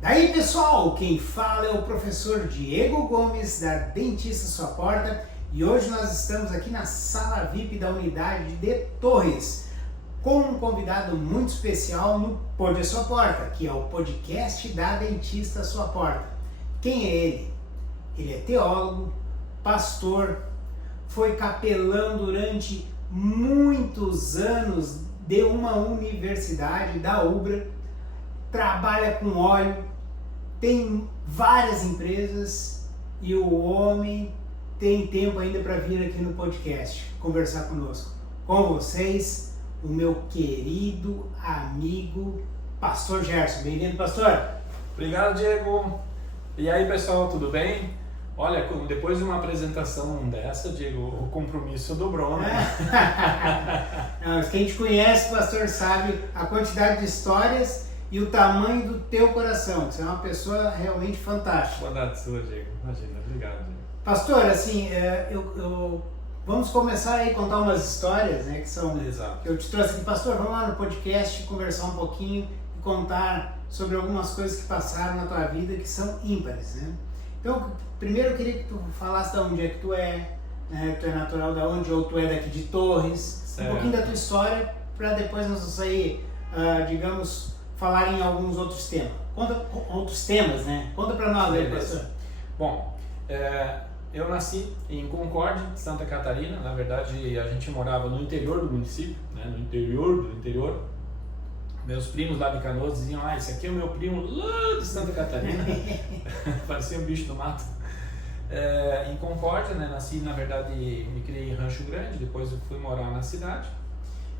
Daí pessoal, quem fala é o professor Diego Gomes da Dentista Sua Porta e hoje nós estamos aqui na sala VIP da unidade de Torres com um convidado muito especial no Pode a Sua Porta, que é o podcast da Dentista Sua Porta. Quem é ele? Ele é teólogo, pastor, foi capelão durante muitos anos de uma universidade, da UBRA, trabalha com óleo, tem várias empresas e o homem tem tempo ainda para vir aqui no podcast conversar conosco. Com vocês, o meu querido amigo Pastor Gerson. Bem-vindo, pastor. Obrigado, Diego. E aí, pessoal, tudo bem? Olha, depois de uma apresentação dessa, Diego, o compromisso dobrou, né? Não, quem te conhece, pastor, sabe a quantidade de histórias e o tamanho do teu coração. Você é uma pessoa realmente fantástica. Bondade sua, Diego. Imagina, obrigado, Diego. Pastor, assim, vamos começar aí a contar umas histórias, né, que são... Exato. Que eu te trouxe aqui. Pastor, vamos lá no podcast conversar um pouquinho e contar sobre algumas coisas que passaram na tua vida que são ímpares, né? Então, primeiro eu queria que tu falasse de onde é que tu é, né? Tu é natural de onde, ou tu é daqui de Torres, certo. Um pouquinho da tua história, para depois nós sair, digamos, falar em alguns outros temas. Conta outros temas, né? Conta para nós aí, pastor. Bom, eu nasci em Concórdia, Santa Catarina. Na verdade, a gente morava no interior do município, né? No interior do interior. Meus primos lá de Canoas diziam: esse aqui é o meu primo lá de Santa Catarina. Parecia um bicho do mato. Em Concórdia, né? Nasci, na verdade, me criei em Rancho Grande, depois eu fui morar na cidade.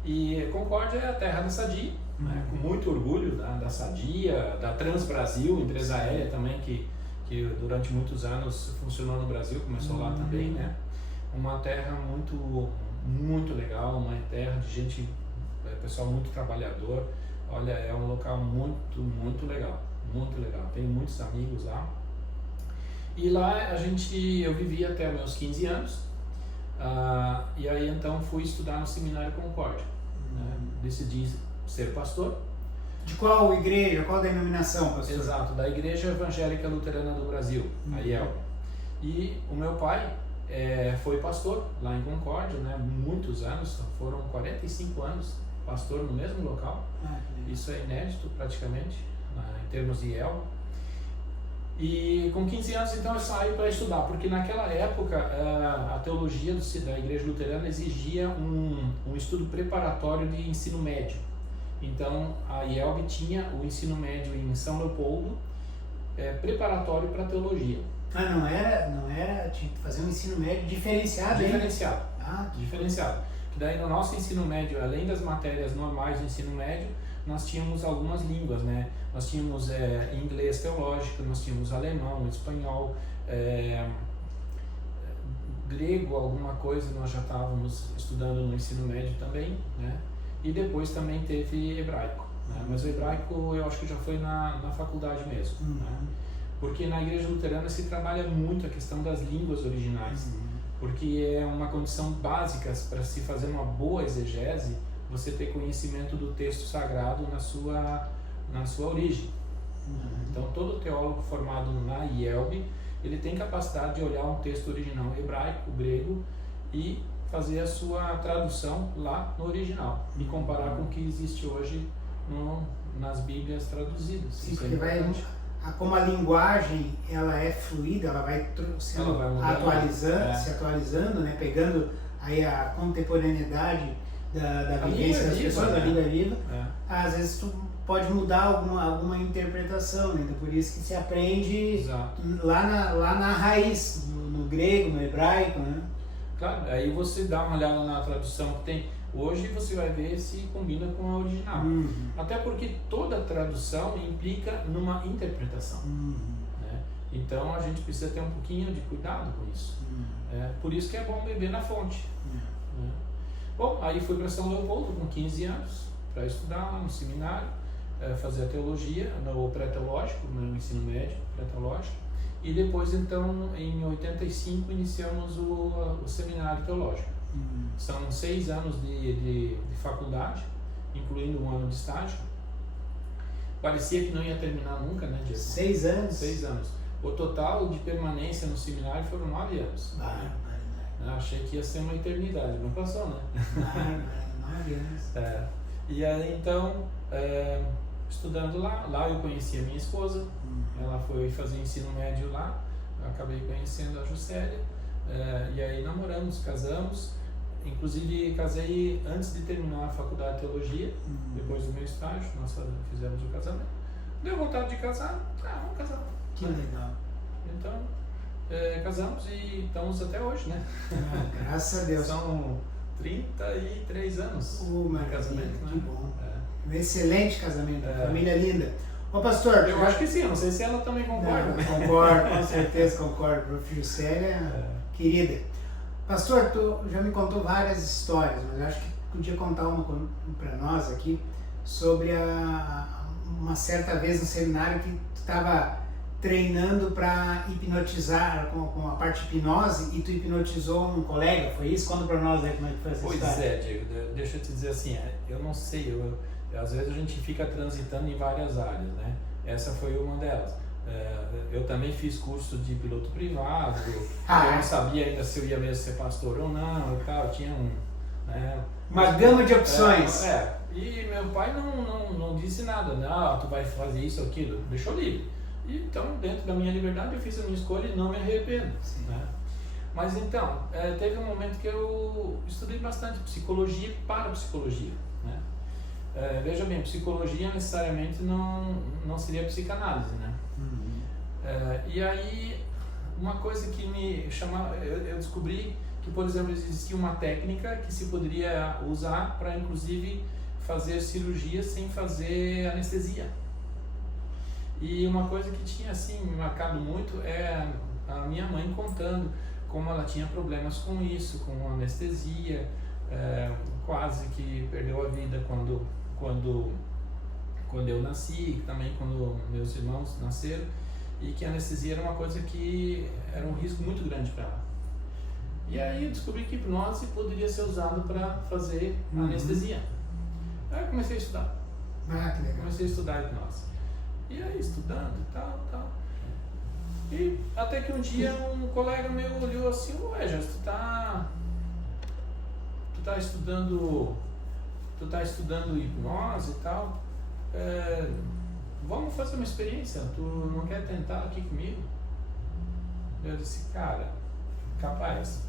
E Concórdia é a terra da Sadia, né? Com muito orgulho da Sadia, da Transbrasil, empresa aérea também, que durante muitos anos funcionou no Brasil, começou lá também, né? Uma terra muito, muito legal, uma terra de gente, pessoal muito trabalhador. Olha, é um local muito, muito legal, muito legal. Tenho muitos amigos lá. E lá eu vivi até meus 15 anos. E aí então fui estudar no Seminário Concórdia. Decidi ser pastor. De qual igreja, qual denominação, pastor? Exato, da Igreja Evangélica Luterana do Brasil, a IELB. E o meu pai foi pastor lá em Concórdia, né? Muitos anos, foram 45 anos pastor no mesmo local. Isso é inédito praticamente, em termos de IELB. E com 15 anos então eu saí para estudar, porque naquela época a teologia da Igreja Luterana exigia um estudo preparatório de ensino médio. Então a IELB tinha o ensino médio em São Leopoldo, preparatório para teologia. Não era, tinha que fazer um ensino médio diferenciado? Diferenciado. Diferenciado. Que daí no nosso ensino médio, além das matérias normais do ensino médio, nós tínhamos algumas línguas, né? Nós tínhamos inglês teológico, nós tínhamos alemão, espanhol, grego, alguma coisa nós já estávamos estudando no ensino médio também, né? E depois também teve hebraico, né? Mas o hebraico eu acho que já foi na faculdade mesmo, né? Porque na Igreja Luterana se trabalha muito a questão das línguas originais, porque é uma condição básica para se fazer uma boa exegese, você ter conhecimento do texto sagrado na sua origem. Então todo teólogo formado na IELB, ele tem capacidade de olhar um texto original hebraico, grego, e fazer a sua tradução lá no original e comparar com o que existe hoje nas Bíblias traduzidas. Sim, porque como a linguagem ela é fluida, ela vai se atualizando, né? Pegando aí a contemporaneidade da vivência das pessoas, da vida viva. Às vezes tu pode mudar alguma interpretação, né? Então por isso que se aprende lá na raiz, no grego, no hebraico, né? Claro, aí você dá uma olhada na tradução que tem hoje, você vai ver se combina com a original. Até porque toda tradução implica numa interpretação. Né? Então a gente precisa ter um pouquinho de cuidado com isso. Por isso que é bom beber na fonte. Né? Bom, aí fui para São Leopoldo com 15 anos para estudar lá no seminário, fazer a teologia, no pré-teológico, no ensino médio pré-teológico. E depois, então, em 85, iniciamos o seminário teológico. São 6 anos de faculdade, incluindo um ano de estágio. Parecia que não ia terminar nunca, né, Diego? 6 anos? 6 anos. O total de permanência no seminário foram 9 anos. Eu achei que ia ser uma eternidade, não passou, né? 9 anos. E aí, então, estudando lá eu conheci a minha esposa, ela foi fazer ensino médio lá, eu acabei conhecendo a Juscelia, e aí namoramos, casamos, inclusive casei antes de terminar a faculdade de teologia, depois do meu estágio, nós fizemos o casamento. Deu vontade de casar, vamos casar. Que legal. Então, casamos e estamos até hoje, né? Graças a Deus. São 33 anos de casamento, né? Que bom. Um excelente casamento, família linda. Ô pastor, eu acho que sim, não sei se ela também concorda. Não, concordo, com certeza concordo. Prof. Juscelia, querida. Pastor, tu já me contou várias histórias, mas eu acho que podia contar uma para nós aqui sobre uma certa vez no seminário que tu estava treinando para hipnotizar com a parte de hipnose e tu hipnotizou um colega, foi isso? Conta para nós aí como é que foi essa história. Pois é, Diego, deixa eu te dizer assim, eu não sei, às vezes a gente fica transitando em várias áreas, né? Essa foi uma delas. Eu também fiz curso de piloto privado, eu não sabia ainda se eu ia mesmo ser pastor ou não, e tal, tinha uma gama de opções. E meu pai não disse nada, tu vai fazer isso ou aquilo, deixou livre. E, então, dentro da minha liberdade, eu fiz a minha escolha e não me arrependo. Né? Mas então, teve um momento que eu estudei bastante psicologia para psicologia. Né? Veja bem, psicologia necessariamente não seria psicanálise, né? E aí, uma coisa que me chamava, eu descobri que, por exemplo, existia uma técnica que se poderia usar para, inclusive, fazer cirurgia sem fazer anestesia. E uma coisa que tinha, assim, me marcado muito é a minha mãe contando como ela tinha problemas com isso, com anestesia, quase que perdeu a vida quando eu nasci, também quando meus irmãos nasceram, e que a anestesia era uma coisa que era um risco muito grande para ela. E aí eu descobri que hipnose poderia ser usado para fazer anestesia. Aí eu comecei a estudar. Que legal. Comecei a estudar hipnose. E aí estudando e tal. E até que um dia um colega meu olhou assim, Jéssica, tu tá estudando hipnose e tal, vamos fazer uma experiência, tu não quer tentar aqui comigo? Eu disse, cara, capaz.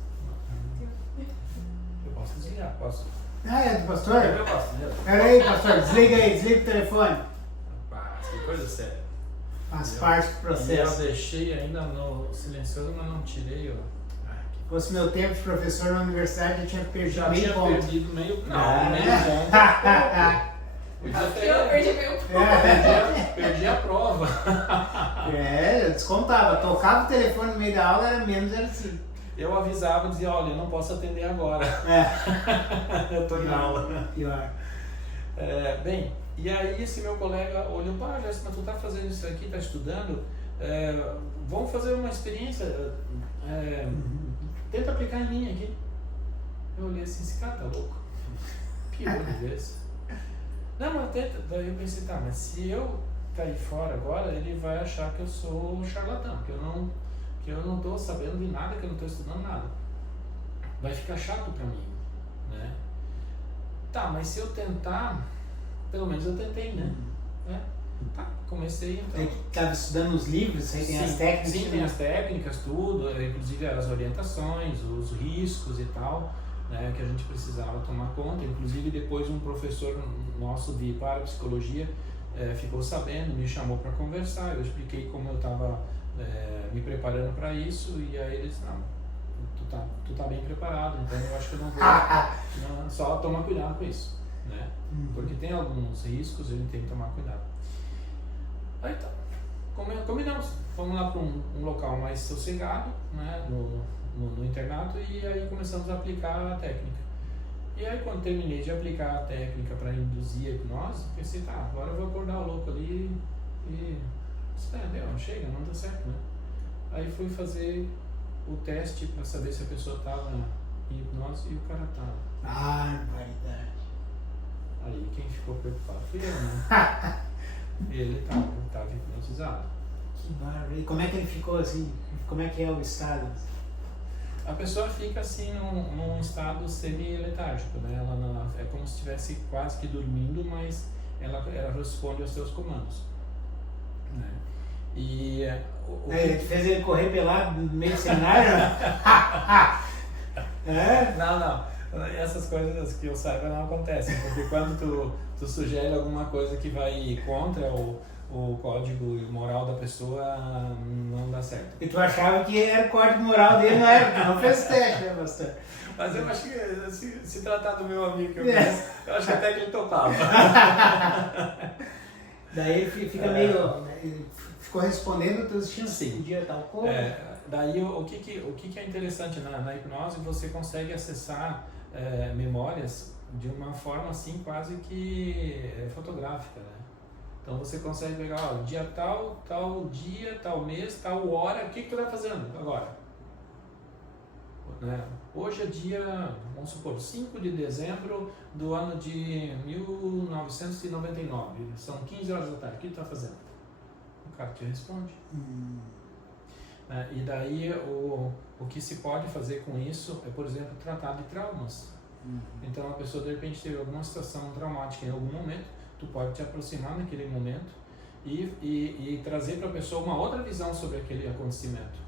Eu posso desligar, posso? É do pastor? Eu posso, né? Pera aí, pastor, desliga o telefone. Que coisa séria. Faz parte do processo. Eu deixei ainda no silencioso, mas não tirei. Se fosse meu tempo de professor na universidade, eu tinha perdido meio ponto. Perdido meio ponto. Eu perdi meio ponto. Perdi a prova. Eu descontava. Tocava o telefone no meio da aula, era menos, era assim. Eu avisava e dizia, olha, eu não posso atender agora. Eu estou em aula. Pior. Bem, e aí esse meu colega olhou, Jéssica, tu tá fazendo isso aqui, tá estudando, vamos fazer uma experiência, tenta aplicar em mim aqui. Eu olhei assim, esse cara tá louco. Que vez. Não, mas tenta. Daí eu pensei, mas se eu cair fora agora, ele vai achar que eu sou charlatão, que eu não tô sabendo de nada, que eu não tô estudando nada. Vai ficar chato pra mim, né? Mas se eu tentar, pelo menos eu tentei, né? Comecei então. Estava estudando os livros, aí tem as técnicas? Sim, tem as técnicas, tudo, inclusive as orientações, os riscos e tal, né, que a gente precisava tomar conta. Inclusive depois um professor nosso de parapsicologia ficou sabendo, me chamou para conversar, eu expliquei como eu estava me preparando para isso, e aí ele disse, tu tá bem preparado, então eu acho que eu não vou, só toma cuidado com isso, né? Porque tem alguns riscos, a gente tem que tomar cuidado. Aí tá, combinamos, fomos lá para um local mais sossegado, né, no internato, e aí começamos a aplicar a técnica. E aí quando terminei de aplicar a técnica para induzir a hipnose, pensei, agora eu vou acordar o louco ali e chega, não deu certo, né? Aí fui fazer o teste para saber se a pessoa estava em hipnose e o cara tava. Ah, variedade. Aí quem ficou preocupado fui eu, né? Ele tava hipnotizado. Que bárbaro. E como é que ele ficou assim? Como é que é o estado? A pessoa fica assim num estado semi-letárgico, né? Ela é como se estivesse quase que dormindo, mas ela responde aos seus comandos, né? E Ele fez ele correr pelado no meio do cenário? É? Não. Essas coisas que eu saiba não acontecem, porque quando tu sugere alguma coisa que vai contra o código moral da pessoa, não dá certo. E tu achava que era o código moral dele, não era? Tu não fez teste, né, pastor? Mas eu acho que se tratar do meu amigo que eu conheço, eu acho que até que ele topava. Daí ele fica meio... Ele ficou respondendo teus instintos, Sim. podia tal coisa. Daí o que é interessante na hipnose, você consegue acessar memórias de uma forma assim quase que fotográfica, né? Então você consegue pegar, ó, dia tal dia, tal mês, tal hora, o que tu tá fazendo agora? Né? Hoje é dia, vamos supor, 5 de dezembro do ano de 1999, são 15 horas da tarde, o que tu tá fazendo? O cara te responde. E daí o que se pode fazer com isso é, por exemplo, tratar de traumas. Então a pessoa de repente teve alguma situação traumática em algum momento, tu pode te aproximar naquele momento e trazer para a pessoa uma outra visão sobre aquele acontecimento,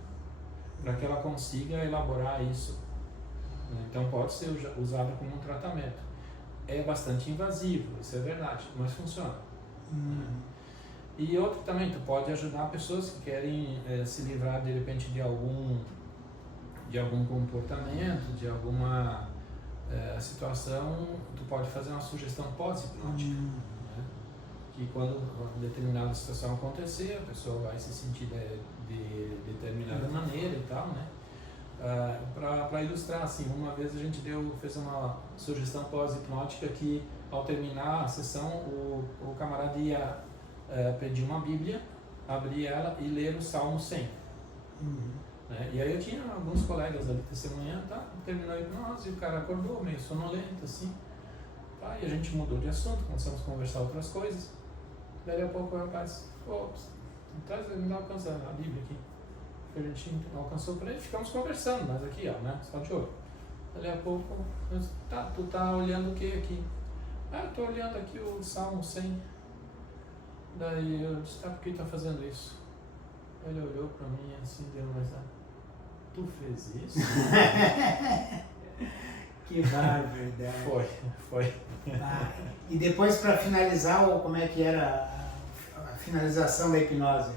para que ela consiga elaborar isso. Então pode ser usado como um tratamento. É bastante invasivo, isso é verdade, mas funciona. E outro também, tu pode ajudar pessoas que querem se livrar de repente de algum comportamento, de alguma situação, tu pode fazer uma sugestão pós-hipnótica, né? Que quando uma determinada situação acontecer, a pessoa vai se sentir de determinada maneira e tal, né? Para ilustrar, assim, uma vez a gente fez uma sugestão pós-hipnótica que ao terminar a sessão o camarada ia pedir uma Bíblia, abrir ela e ler o Salmo 100. Né? E aí eu tinha alguns colegas ali testemunhando, tá? Terminou a hipnose e o cara acordou meio sonolento assim, tá? E a gente mudou de assunto, começamos a conversar outras coisas. Daí a pouco o rapaz, me dá alcançando a Bíblia aqui, que a gente alcançou para ele, ficamos conversando, mas aqui ó, né? Só de olho. Daí a pouco, tu tá olhando o que aqui? Eu tô olhando aqui o Salmo 100. Daí eu disse, por que tá fazendo isso? Ele olhou pra mim assim, deu mais tu fez isso? Que barbaridade. Foi. E depois para finalizar, como é que era a finalização da hipnose?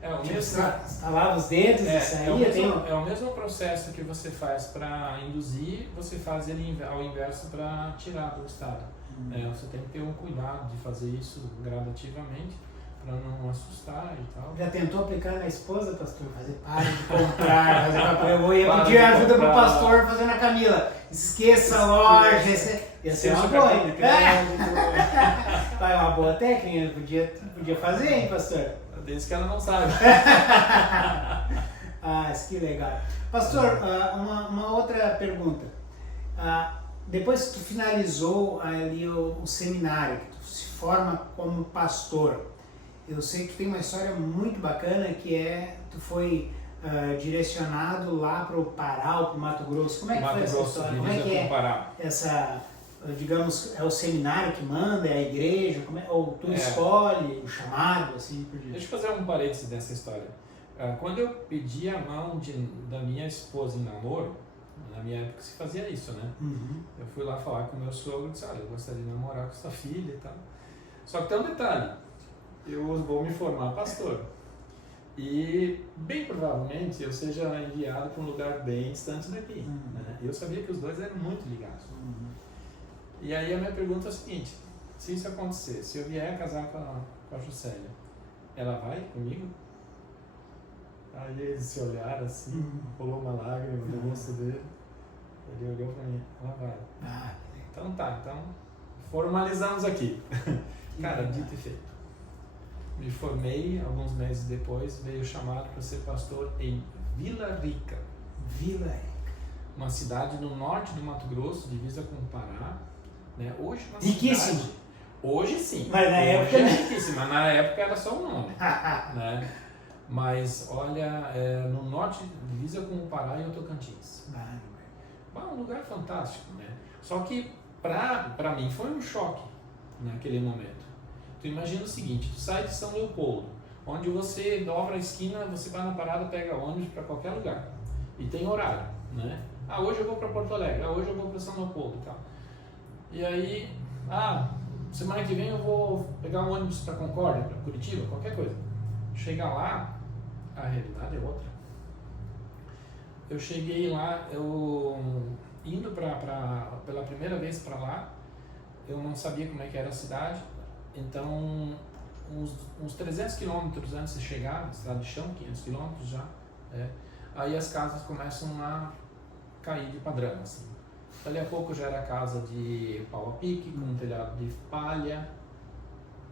O mesmo estalava os dedos e saía? É o mesmo processo que você faz para induzir, você faz ele ao inverso para tirar do estado. Você tem que ter um cuidado de fazer isso gradativamente para não assustar e tal. Já tentou aplicar na esposa, pastor? Para de comprar, eu ia pedir ajuda pro pastor fazendo a Camila. Esqueça a loja, ia ser uma boa. É uma boa técnica, podia fazer, hein, pastor? Desde que ela não sabe. Que legal. Pastor, uma outra pergunta. Depois que tu finalizou ali o seminário, que tu se forma como pastor, eu sei que tem uma história muito bacana que tu foi direcionado lá para o Pará, para o Mato Grosso. Como é que foi essa história? Como é que é essa, digamos, é o seminário que manda, é a igreja, ou tu escolhe o chamado, assim por diante? Deixa eu fazer um parênteses dessa história. Quando eu pedi a mão da minha esposa em namoro, na minha época se fazia isso, né? Eu fui lá falar com o meu sogro e disse, eu gostaria de namorar com sua filha e tal. Só que tem um detalhe, eu vou me formar pastor. E bem provavelmente eu seja enviado para um lugar bem distante daqui. Né? Eu sabia que os dois eram muito ligados. E aí a minha pergunta é a seguinte, se isso acontecer, se eu vier casar com a Juscelia, ela vai comigo? Aí eles se olharam assim, rolou uma lágrima no rosto dele. Ele olhou pra mim, ela vai. Então formalizamos aqui. Cara, dito e feito. Me formei, alguns meses depois veio chamado para ser pastor em Vila Rica. Vila Rica. uma cidade no norte do Mato Grosso, divisa com o Pará, né? Hoje uma riquíssimo. cidade... Hoje sim. Mas na hoje época é riquíssima, na época era só o nome, né? Mas olha, no norte divisa com o Pará e o Tocantins. Um lugar fantástico, né? Só que pra mim foi um choque naquele momento. Tu imagina o seguinte, tu sai de São Leopoldo, onde você dobra a esquina, você vai na parada, pega ônibus para qualquer lugar. E tem horário, né? Hoje eu vou para Porto Alegre, hoje eu vou para São Leopoldo e tal. E aí, semana que vem eu vou pegar um ônibus para Concórdia, para Curitiba, qualquer coisa. Chega lá, a realidade é outra. Eu cheguei lá, indo pela primeira vez para lá, eu não sabia como é que era a cidade, então uns 300 quilômetros antes de chegar, estrada de chão, 500 quilômetros já, aí as casas começam a cair de padrão, assim. Dali a pouco já era casa de pau a pique, com um telhado de palha.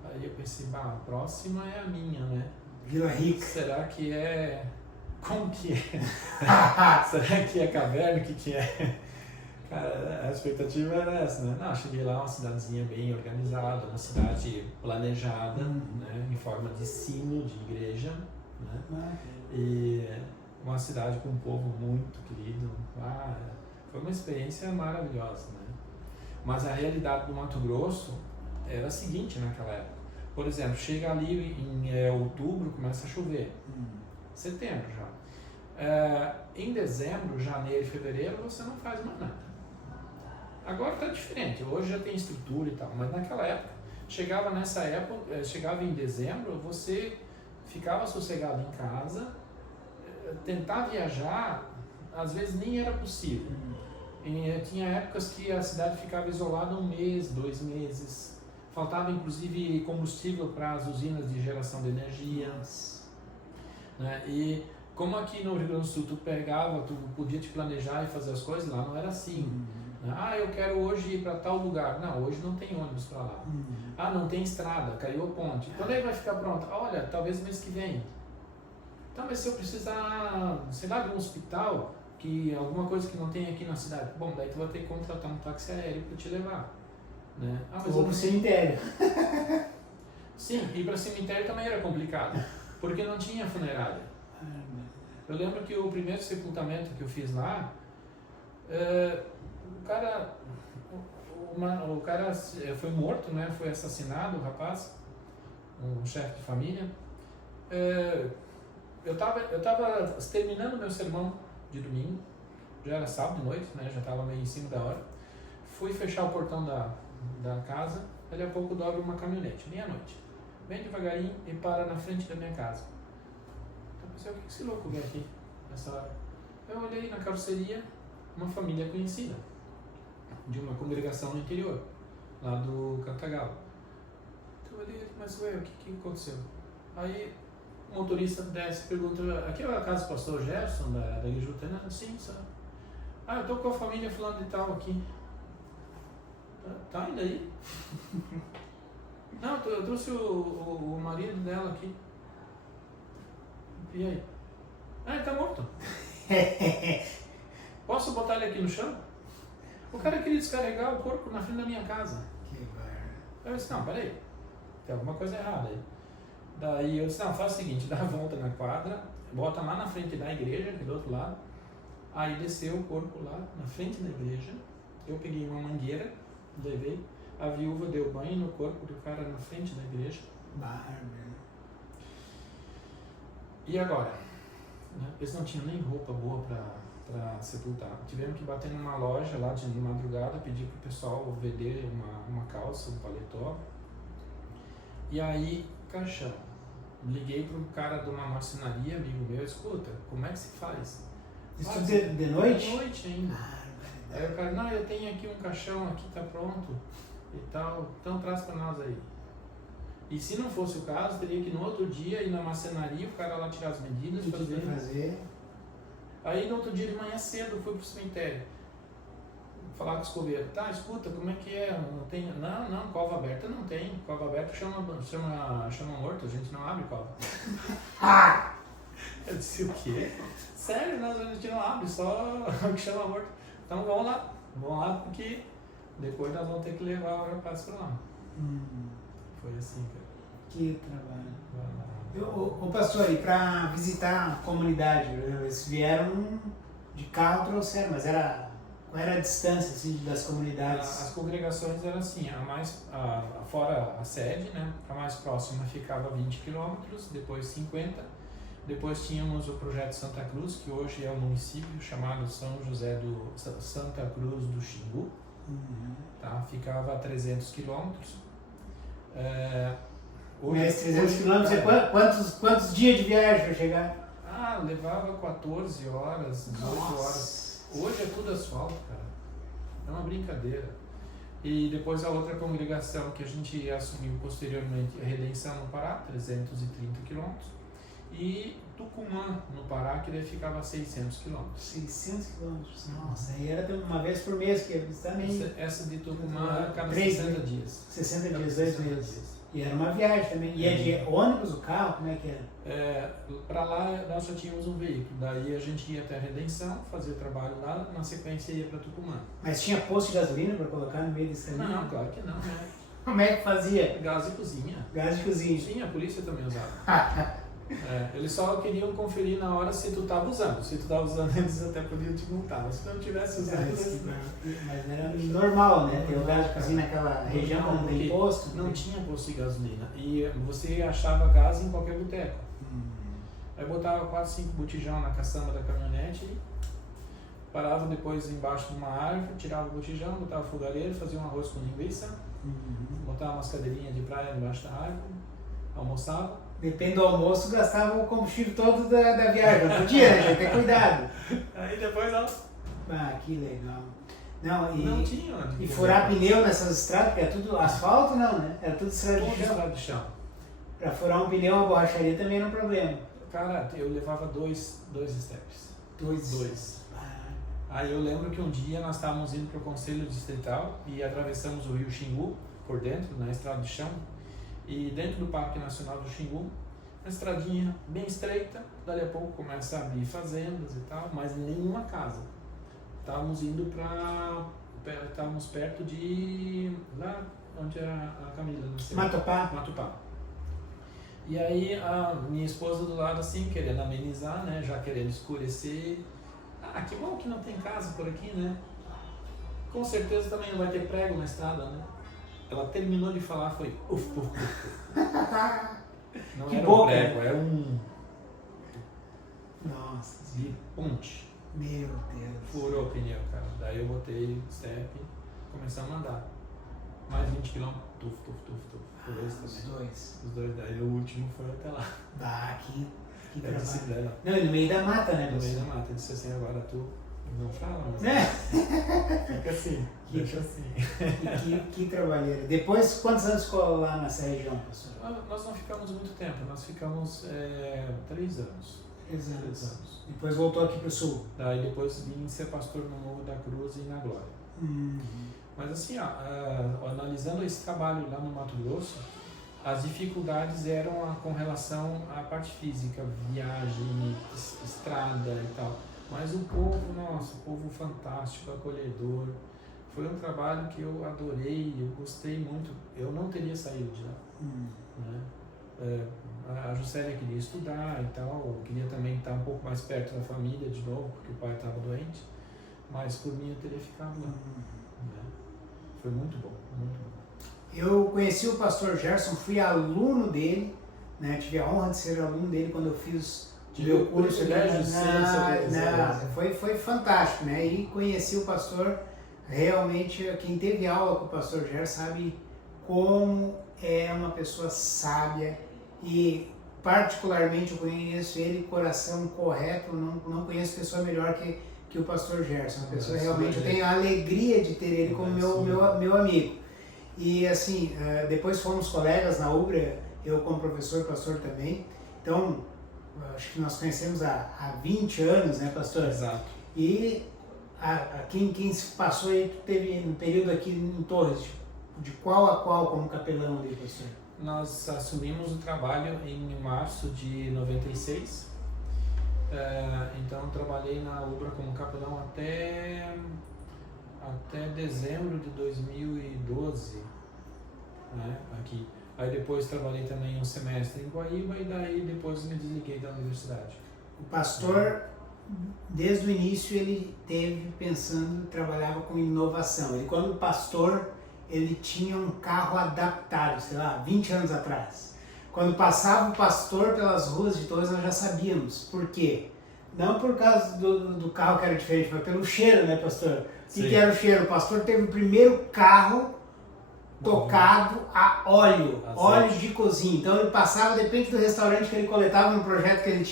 Aí eu pensei, a próxima é a minha, né? Vila Rica. Será que é... Como que é? Será que é caverna? O que é? Cara, a expectativa era essa, né? Não, cheguei lá, uma cidadezinha bem organizada, uma cidade planejada, né? Em forma de sino, de igreja, né? E uma cidade com um povo muito querido. Foi uma experiência maravilhosa, né? Mas a realidade do Mato Grosso era a seguinte naquela época. Por exemplo, chega ali em outubro, começa a chover. Setembro já. Em dezembro, janeiro e fevereiro, você não faz mais nada. Agora está diferente, hoje já tem estrutura e tal, mas naquela época, chegava em dezembro, você ficava sossegado em casa, tentar viajar, às vezes nem era possível. Tinha épocas que a cidade ficava isolada 1 mês, 2 meses, faltava inclusive combustível para as usinas de geração de energia, né? E como aqui no Rio Grande do Sul tu podia te planejar e fazer as coisas, lá não era assim. Eu quero hoje ir para tal lugar. Não, hoje não tem ônibus para lá. Não tem estrada, caiu a ponte. Quando é que vai ficar pronta? Olha, talvez mês que vem. Então, mas se eu precisar, sei lá, de um hospital, alguma coisa que não tem aqui na cidade, bom, daí tu vai ter que contratar um táxi aéreo para te levar, né? Ou pro cemitério. Sim, ir para cemitério também era complicado, porque não tinha funerária. Eu lembro que o primeiro sepultamento que eu fiz lá, o cara foi morto, né? Foi assassinado, o rapaz, um chefe de família. Eu tava terminando meu sermão de domingo, já era sábado de noite, né? Já estava meio em cima da hora. Fui fechar o portão da casa, dali a pouco dobra uma caminhonete, meia-noite. Bem devagarinho e para na frente da minha casa. Então eu pensei, o que esse louco vem aqui nessa hora? Eu olhei na carroceria, uma família conhecida, de uma congregação no interior, lá do Cantagalo. Então eu olhei, mas ué, o que aconteceu? Aí o motorista desce e pergunta, aqui é a casa do pastor Gerson, da igreja luterana? Sim, sabe? Eu tô com a família fulano de tal aqui. Tá, e daí? Não, eu trouxe o marido dela aqui. E aí? Ele tá morto. Posso botar ele aqui no chão? O cara queria descarregar o corpo na frente da minha casa. Eu disse, não, peraí, tem alguma coisa errada aí. Daí eu disse, não, faz o seguinte, dá a volta na quadra, bota lá na frente da igreja, do outro lado. Aí desceu o corpo lá na frente da igreja. Eu peguei uma mangueira, levei. A viúva deu banho no corpo do cara na frente da igreja. E agora? Eles não tinham nem roupa boa para sepultar. Tivemos que bater numa loja lá de madrugada, pedir pro pessoal vender uma calça, um paletó. E aí, caixão. Liguei pro cara de uma marcenaria, amigo meu, escuta, como é que se faz? Isso de noite? De noite ainda. Aí o cara, não, eu tenho aqui um caixão, aqui tá pronto e tal, então traz pra nós aí. E se não fosse o caso, teria que no outro dia ir na marcenaria, o cara lá tirar as medidas e fazer. Aí no outro dia de manhã cedo eu fui pro cemitério. Falar com os coveiros, tá, escuta, como é que é? Não tem. Não, cova aberta não tem. Cova aberta chama morto, a gente não abre cova. Eu disse, o quê? Sério, a gente não abre, só o que chama morto. Então vamos lá porque depois nós vamos ter que levar o rapaz pra lá. Foi assim, cara. Que trabalho. Ô pastor, e para visitar a comunidade, eles vieram de carro, trouxeram, mas qual era a distância assim, das comunidades? As congregações eram assim, fora a sede, né? A mais próxima ficava 20 quilômetros, depois 50. Depois tínhamos o projeto Santa Cruz, que hoje é um município chamado Santa Cruz do Xingu. Tá? Ficava a 300 quilômetros. Mas 300 quilômetros é quantos dias de viagem para chegar? Levava 14 horas, 18 horas. Hoje é tudo asfalto, cara. É uma brincadeira. E depois a outra congregação que a gente assumiu posteriormente, a Redenção no Pará, 330 quilômetros. E Tucumã, no Pará, que daí ficava a 600 quilômetros. 600 quilômetros? Nossa, aí era uma vez por mês que ia visitar mesmo. Essa de Tucumã a cada 60 dias. 60 dias, 2 meses. E era uma viagem também. E é de ônibus, o carro? Como é que era? Para lá nós só tínhamos um veículo. Daí a gente ia até a Redenção, fazia o trabalho lá, na sequência ia para Tucumã. Mas tinha posto de gasolina para colocar no meio desse caminho? Não, claro que não, né? Como é que fazia? Gás de cozinha. Gás de cozinha. Sim, a polícia também usava. Eles só queriam conferir na hora se tu estava usando. Se tu estava usando, eles até podiam te multar. Mas se não tivesse usando, mas era normal, né? Ter o gás de cozinha naquela região onde não tem posto. Não tinha posto de gasolina. E você achava gás em qualquer boteco. Aí botava 4, 5 botijão na caçamba da caminhonete, parava depois embaixo de uma árvore, tirava o botijão, botava fogareiro, fazia um arroz com linguiça, botava umas cadeirinhas de praia debaixo da árvore, almoçava. Depende do almoço, gastava o combustível todo da viagem. Não podia, né? Tinha que ter cuidado. Aí depois que legal. Não tinha. E furar pneu nessas estradas, porque era tudo asfalto, não, né? Era tudo estrada de chão. Para furar um pneu, uma borracharia também era um problema. Cara, eu levava dois steps. Dois. Aí eu lembro que um dia nós estávamos indo para o Conselho Distrital e atravessamos o rio Xingu por dentro, na estrada de chão. E dentro do Parque Nacional do Xingu, uma estradinha bem estreita, dali a pouco começa a abrir fazendas e tal, mas nenhuma casa. Estávamos perto de lá onde a Camila nasceu. Matupá. E aí a minha esposa do lado assim, querendo amenizar, né, já querendo escurecer. Que bom que não tem casa por aqui, né? Com certeza também não vai ter prego na estrada, né? Ela terminou de falar, foi uf. Não que era boca, um prego, era um... Nossa. De ponte. Meu Deus. Furou o pneu, cara. Daí eu botei o step e começamos a andar. Mais 20 km, tuf. Os dois. Daí o último foi até lá. Que trabalho. Não, e no meio da mata, né? No meio da mata. Eu disse assim, agora tu não fala, mas... Fica assim. Que trabalheira. Depois, quantos anos ficou lá nessa região, professor? Nós não ficamos muito tempo, nós ficamos 3 anos. 3 anos. Depois voltou aqui para o sul. Daí depois vim ser pastor no Morro da Cruz e na Glória. Mas assim, analisando esse trabalho lá no Mato Grosso, as dificuldades eram com relação à parte física, viagem, estrada e tal. Mas o povo, o povo fantástico, acolhedor. Foi um trabalho que eu adorei, eu gostei muito. Eu não teria saído de lá. Né? A Juscelia queria estudar e tal, eu queria também estar um pouco mais perto da família de novo, porque o pai estava doente. Mas por mim eu teria ficado lá. Né? Foi muito bom, muito bom. Eu conheci o pastor Gerson, fui aluno dele, né? Tive a honra de ser aluno dele quando eu fiz o meu curso. Foi fantástico, né? E conheci o pastor, realmente quem teve aula com o pastor Gerson sabe como é uma pessoa sábia e particularmente eu conheço ele, coração correto, não conheço pessoa melhor que o pastor Gerson, uma pessoa realmente, eu tenho a alegria de ter ele como meu amigo. E assim, depois fomos colegas na UBRA, eu como professor, pastor também. Então, acho que nós conhecemos há 20 anos, né, pastor? Exato. E quem passou aí, teve um período aqui em Torres, de qual a qual como capelão ali, pastor? Nós assumimos o trabalho em março de 96 Então trabalhei na Ubra como capelão até dezembro de 2012, né, aqui. Aí depois trabalhei também um semestre em Guaíba e daí depois me desliguei da universidade. O pastor, desde o início, ele teve pensando, trabalhava com inovação. Ele, quando pastor, ele tinha um carro adaptado, sei lá, 20 anos atrás. Quando passava o pastor pelas ruas de Torres, nós já sabíamos. Por quê? Não por causa do carro que era diferente, mas pelo cheiro, né, pastor? O que era o cheiro? O pastor teve o primeiro carro tocado a óleo, óleo de cozinha. Então ele passava, depende do restaurante que ele coletava, no projeto que ele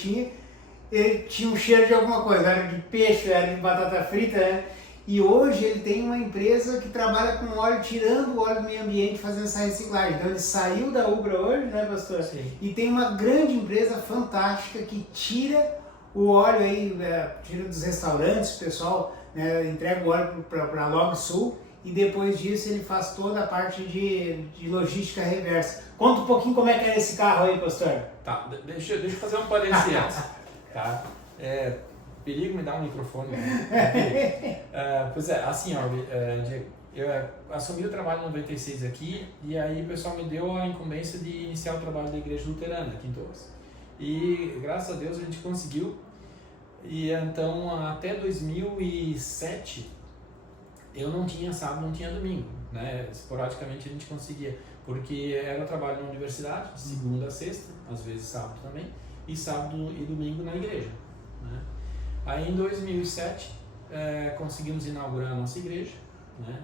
tinha um cheiro de alguma coisa, era de peixe, era de batata frita, né? E hoje ele tem uma empresa que trabalha com óleo, tirando o óleo do meio ambiente, fazendo essa reciclagem. Então ele saiu da Ubra hoje, né, pastor? Sim. E tem uma grande empresa fantástica que tira o óleo aí, tira dos restaurantes, o pessoal, né, entrega o óleo para a Log Sul. E depois disso ele faz toda a parte de logística reversa. Conta um pouquinho como é que é esse carro aí, pastor. Tá, deixa eu fazer um parênteses antes. Tá? Perigo me dar um microfone. Pois é, assim, ó, eu assumi o trabalho em 96 aqui e aí o pessoal me deu a incumbência de iniciar o trabalho da Igreja Luterana aqui em Torres. E graças a Deus a gente conseguiu. E então até 2007 eu não tinha sábado, não tinha domingo, né? Esporadicamente a gente conseguia, porque era trabalho na universidade, de segunda a sexta, às vezes sábado também, e sábado e domingo na igreja, né? Aí em 2007 conseguimos inaugurar a nossa igreja, né?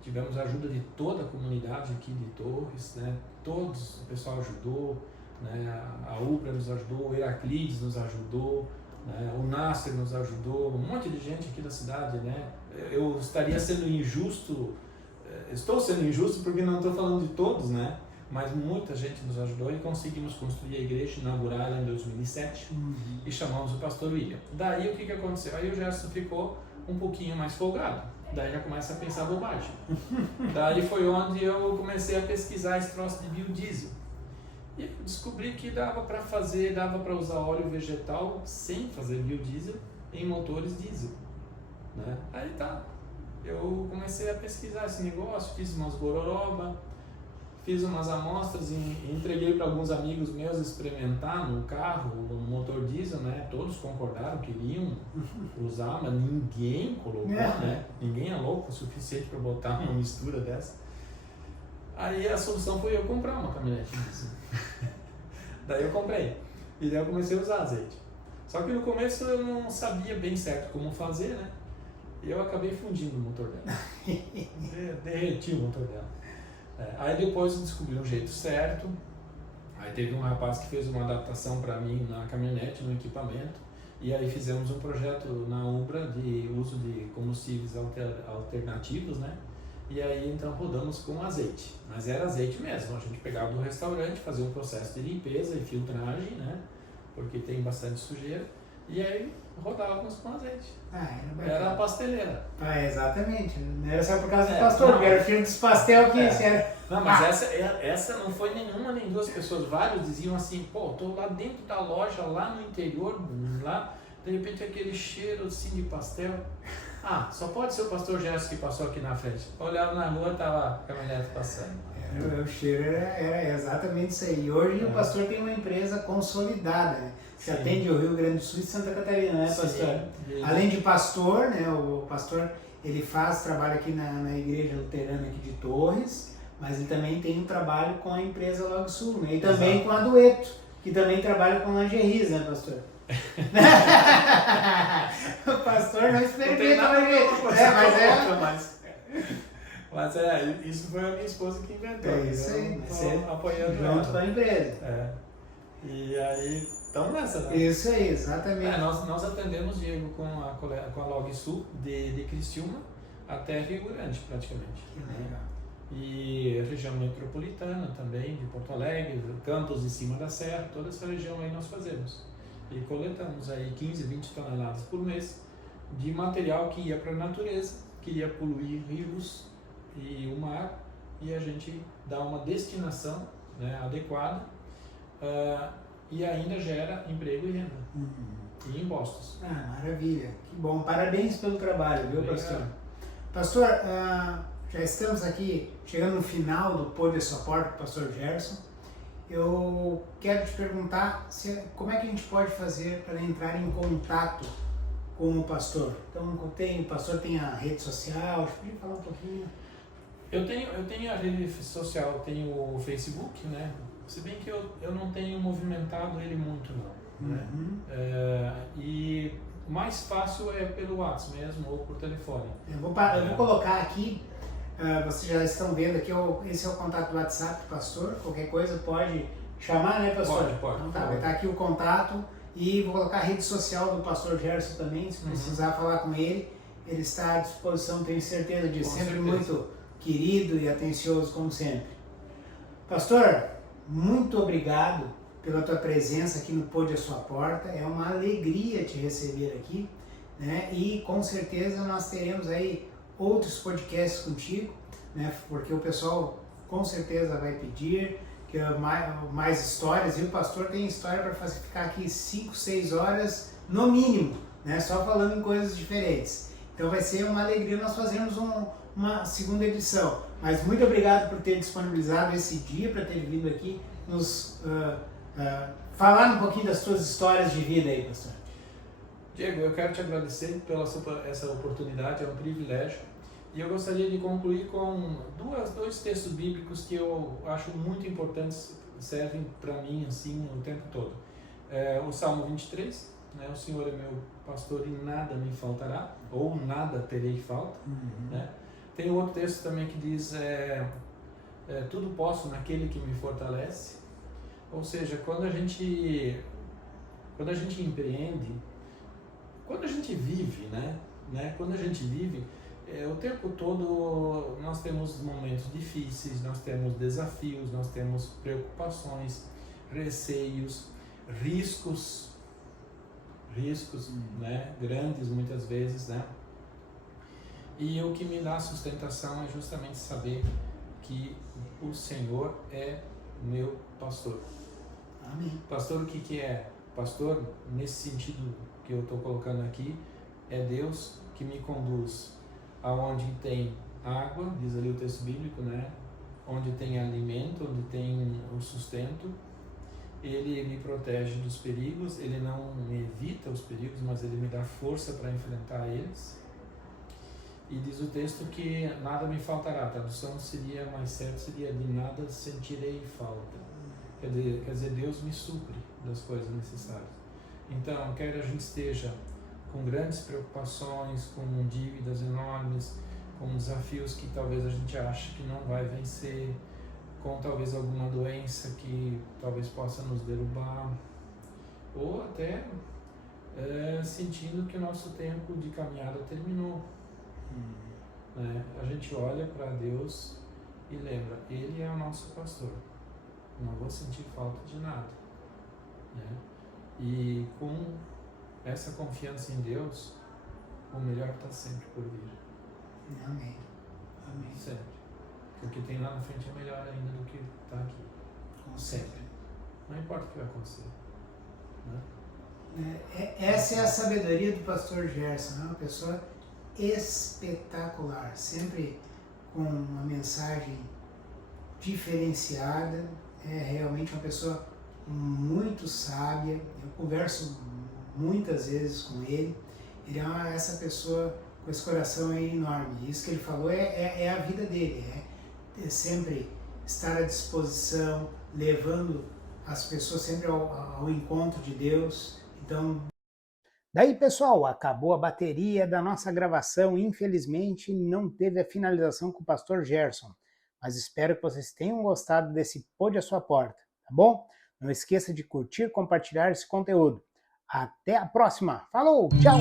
Tivemos a ajuda de toda a comunidade aqui de Torres, né? Todos, o pessoal ajudou, né? A Ubra nos ajudou, o Heraclides nos ajudou, né? O Nasser nos ajudou, um monte de gente aqui da cidade, né? Eu estaria sendo injusto, estou sendo injusto porque não estou falando de todos, né? Mas muita gente nos ajudou e conseguimos construir a igreja, inaugurar ela em 2007 e chamamos o pastor William. Daí o que aconteceu? Aí o Gerson ficou um pouquinho mais folgado, daí já começa a pensar bobagem. Daí foi onde eu comecei a pesquisar esse troço de biodiesel. E eu descobri que dava para usar óleo vegetal sem fazer biodiesel em motores diesel, né? Aí tá, eu comecei a pesquisar esse negócio, fiz umas gororoba, fiz umas amostras e entreguei para alguns amigos meus experimentar no carro, no motor diesel, né? Todos concordaram, queriam usar, mas ninguém colocou, né? Ninguém é louco o suficiente para botar uma mistura dessa. Aí a solução foi eu comprar uma caminhonete diesel. Daí eu comprei. E daí eu comecei a usar azeite. Só que no começo eu não sabia bem certo como fazer, né? E eu acabei fundindo o motor dela. Derreti o motor dela. Aí depois eu descobri um jeito certo. Aí teve um rapaz que fez uma adaptação para mim na caminhonete, no equipamento. E aí fizemos um projeto na Ubra de uso de combustíveis alternativos, né? E aí então rodamos com azeite, mas era azeite mesmo, a gente pegava do restaurante, fazia um processo de limpeza e filtragem, né? Porque tem bastante sujeira, e aí rodávamos com azeite. Era a pasteleira. Exatamente, não era só por causa do pastor, porque era o filho dos pastel que era. Não, mas essa não foi nenhuma nem duas pessoas, vários diziam assim, pô, tô lá dentro da loja, lá no interior, lá, de repente aquele cheiro assim de pastel. Só pode ser o pastor Gerson que passou aqui na frente. Olhava na rua, tava a caminhonete passando. O cheiro era exatamente isso aí. E hoje o pastor tem uma empresa consolidada, né? Que atende o Rio Grande do Sul e Santa Catarina, né, pastor? Sim. Além de pastor, né, o pastor ele trabalha aqui na igreja luterana aqui de Torres, mas ele também tem um trabalho com a empresa Log Sul, né? E também com a Dueto, que também trabalha com lingeries, né, pastor? O pastor não experimenta mas isso foi a minha esposa que inventou. Isso aí, apoiando junto com a empresa. E aí, estamos nessa, né? Isso aí, exatamente. Nós atendemos, Diego, com a Log Sul de Criciúma até Rio Grande, praticamente. Que legal. E a região metropolitana também, de Porto Alegre, Campos em cima da Serra, toda essa região aí nós fazemos. E coletamos aí 15, 20 toneladas por mês de material que ia para a natureza, que ia poluir rios e o mar, e a gente dá uma destinação, né, adequada e ainda gera emprego e renda. E impostos. Ah, maravilha. Que bom. Parabéns pelo trabalho, viu, Obrigado. pastor? Pastor, já estamos aqui chegando no final do Pôde a Sua Porta com o pastor Gerson. Eu quero te perguntar como é que a gente pode fazer para entrar em contato com o pastor. Então, o pastor tem a rede social, você podia falar um pouquinho? Eu tenho a rede social, tenho o Facebook, né? Se bem que eu não tenho movimentado ele muito, não. Né? E o mais fácil é pelo WhatsApp mesmo ou por telefone. Eu vou colocar aqui, vocês já estão vendo aqui, esse é o contato do WhatsApp do pastor, qualquer coisa pode chamar, né, pastor? Pode. Então tá, vai estar aqui o contato e vou colocar a rede social do pastor Gerson também, se precisar falar com ele, ele está à disposição, tenho certeza disso, sempre muito querido e atencioso como sempre. Pastor, muito obrigado pela tua presença aqui no Pôde a Sua Porta, é uma alegria te receber aqui, né? E com certeza nós teremos aí outros podcasts contigo, né? Porque o pessoal com certeza vai pedir que mais histórias, e o pastor tem história para ficar aqui 5, 6 horas no mínimo, né? Só falando em coisas diferentes. Então vai ser uma alegria nós fazermos uma segunda edição. Mas muito obrigado por ter disponibilizado esse dia para ter vindo aqui nos falar um pouquinho das suas histórias de vida aí, pastor. Diego, eu quero te agradecer pela essa oportunidade, é um privilégio. E eu gostaria de concluir com dois textos bíblicos que eu acho muito importantes, servem para mim assim o tempo todo. O Salmo 23, né? O Senhor é meu pastor e nada me faltará, ou nada terei falta. Né? Tem outro texto também que diz, tudo posso naquele que me fortalece. Ou seja, quando a gente empreende, quando a gente vive, né? Quando a gente vive, o tempo todo nós temos momentos difíceis, nós temos desafios, nós temos preocupações, receios, riscos, né? Grandes muitas vezes, né? E o que me dá sustentação é justamente saber que o Senhor é meu pastor. Amém. Pastor, o que é? Pastor, nesse sentido que eu estou colocando aqui, é Deus que me conduz aonde tem água, diz ali o texto bíblico, né? Onde tem alimento, onde tem o sustento. Ele me protege dos perigos, ele não me evita os perigos, mas ele me dá força para enfrentar eles. E diz o texto que nada me faltará. A tradução seria mais certa, seria de nada sentirei falta. Quer dizer, Deus me supre das coisas necessárias. Então, quer a gente esteja com grandes preocupações, com dívidas enormes, com desafios que talvez a gente ache que não vai vencer, com talvez alguma doença que talvez possa nos derrubar, ou até sentindo que o nosso tempo de caminhada terminou. Né? A gente olha para Deus e lembra, Ele é o nosso pastor. Não vou sentir falta de nada. Né? E com essa confiança em Deus, o melhor está sempre por vir. Amém. Amém. Sempre. O que tem lá na frente é melhor ainda do que está aqui. Com certeza. Não importa o que vai acontecer. Né? Essa é a sabedoria do pastor Gerson, né? Uma pessoa espetacular, sempre com uma mensagem diferenciada, é realmente uma pessoa muito sábia. Eu converso muitas vezes com ele, ele é essa pessoa com esse coração enorme. Isso que ele falou é a vida dele, é sempre estar à disposição, levando as pessoas sempre ao encontro de Deus. Então, daí, pessoal, acabou a bateria da nossa gravação. Infelizmente, não teve a finalização com o pastor Gerson, mas espero que vocês tenham gostado desse Pôde a Sua Porta, tá bom? Não esqueça de curtir e compartilhar esse conteúdo. Até a próxima. Falou, tchau!